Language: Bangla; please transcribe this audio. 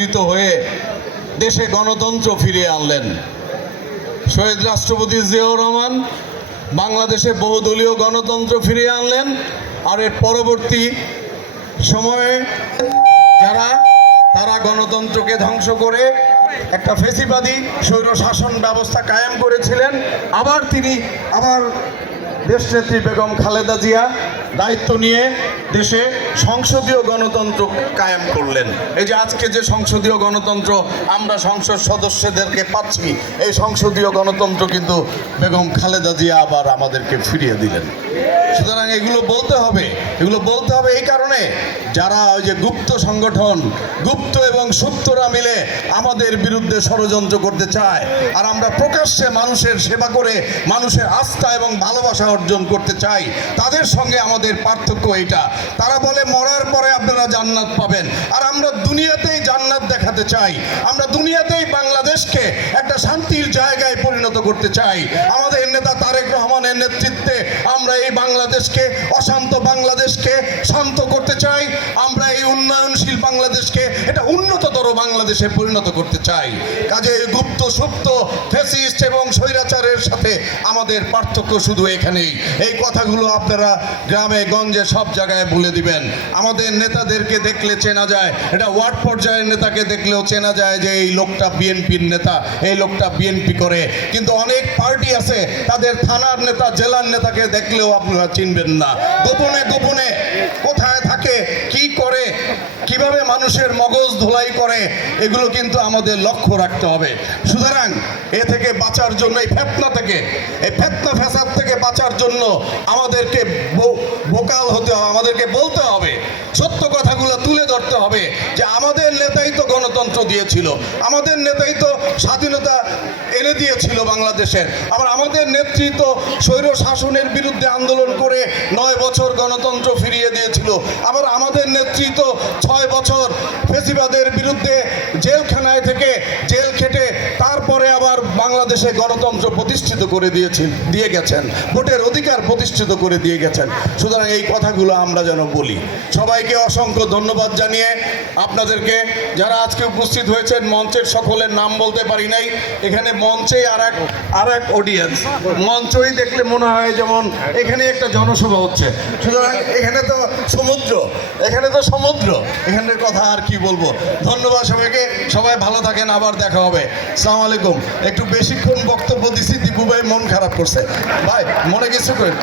নিপীড়িত হয়ে দেশে গণতন্ত্র ফিরিয়ে আনলেন। শহীদ রাষ্ট্রপতি জিয়াউর রহমান বাংলাদেশে বহুদলীয় গণতন্ত্র ফিরিয়ে আনলেন। আর এর পরবর্তী সময়ে তারা গণতন্ত্রকে ধ্বংস করে একটা ফ্যাসিবাদী স্বৈর শাসন ব্যবস্থা কায়েম করেছিলেন। আবার দেশনেত্রী বেগম খালেদা জিয়া দায়িত্ব নিয়ে দেশে সংসদীয় গণতন্ত্র কায়েম করলেন। এই যে আজকে যে সংসদীয় গণতন্ত্র আমরা সংসদ সদস্যদেরকে পাচ্ছি, এই সংসদীয় গণতন্ত্র কিন্তু বেগম খালেদা জিয়া আবার আমাদেরকে ফিরিয়ে দিলেন। সুতরাং এগুলো বলতে হবে এই কারণে যারা ওই যে গুপ্ত সংগঠন, গুপ্ত এবং সুপ্তরা মিলে আমাদের বিরুদ্ধে ষড়যন্ত্র করতে চায়, আর আমরা প্রকাশ্যে মানুষের সেবা করে মানুষের আস্থা এবং ভালোবাসা অর্জন করতে চাই, তাদের সঙ্গে আমাদের পার্থক্য এটা। তারা বলে মরার পরে আপনারা জান্নাত পাবেন, আর আমরা দুনিয়াতেই জান্নাত দেখাতে চাই। আমরা দুনিয়াতেই বাংলাদেশকে একটা শান্তির জায়গায় পরিণত করতে চাই। আমাদের নেতা তারেক রহমানের নেতৃত্বে আমরা এই বাংলাদেশকে, অশান্ত বাংলাদেশকে শান্ত করতে চাই। আমরা এই উন্নয়নশীল বাংলাদেশকে এটা উন্নততর বাংলাদেশে পরিণত করতে চাই। কাজে গুপ্ত সুপ্ত ফ্যাসিস্ট এবং স্বৈরাচারের সাথে আমাদের পার্থক্য শুধু এখানেই। এই কথাগুলো আপনারা গ্রামে গঞ্জে সব জায়গায় বলে দিবেন। আমাদের নেতাদেরকে দেখলে চেনা যায়, এটা ওয়ার্ড পর্যায়ের নেতাকে দেখলেও চেনা যায় যে এই লোকটা বিএনপির নেতা, এই লোকটা বিএনপি করে। কিন্তু অনেক পার্টি আছে, তাদের থানার নেতা, জেলার নেতাকে দেখলেও আপনারা চিনবেন না। গোপনে গোপনে কোথায় থাকে, কি করে, কিভাবে মানুষের মগজ ধোলাই করে, এগুলো কিন্তু আমাদের লক্ষ্য রাখতে হবে। সুতরাং এ থেকে বাঁচার জন্য, এই ফেতনা ফ্যাসাদ থেকে বাঁচার জন্য আমাদেরকে ভোকাল হতে হবে, আমাদেরকে বলতে হবে, সত্য কথাগুলো তুলে ধরতে হবে যে আমাদের নেতাই তো গণতন্ত্র দিয়েছিল, আমাদের নেতাই তো স্বাধীনতা এনে দিয়েছিল বাংলাদেশের। আবার আমাদের নেতৃত্ব স্বৈর শাসনের বিরুদ্ধে আন্দোলন করে 9 বছর গণতন্ত্র ফিরিয়ে দিয়েছিল। আবার আমাদের নেতৃত্ব 6 বছর ফ্যাসিবাদের বিরুদ্ধে জেলখানায় থেকে জেল খেটে তারপরে আবার বাংলাদেশে গণতন্ত্র প্রতিষ্ঠিত করে দিয়ে গেছেন, ভোটের অধিকার প্রতিষ্ঠিত করে দিয়ে গেছেন। সুতরাং এই কথাগুলো আমরা যেন বলি। সবাইকে অসংখ্য ধন্যবাদ জানিয়ে আপনাদেরকে, যারা আজকে উপস্থিত হয়েছেন, মঞ্চের সকলের নাম বলতে পারি নাই, এখানে মঞ্চেই আর এক অডিয়েন্স, মঞ্চই দেখলে মনে হয় যেমন এখানে একটা জনসভা হচ্ছে। সুতরাং এখানে তো সমুদ্র, এখানের কথা আর কি বলবো। ধন্যবাদ সবাইকে, সবাই ভালো থাকেন, আবার দেখা হবে। আসসালামু আলাইকুম। একটু বেশিক্ষণ বক্তব্য দিছি, দীপু ভাই মন খারাপ করছে, ভাই মনে কিছু করেন।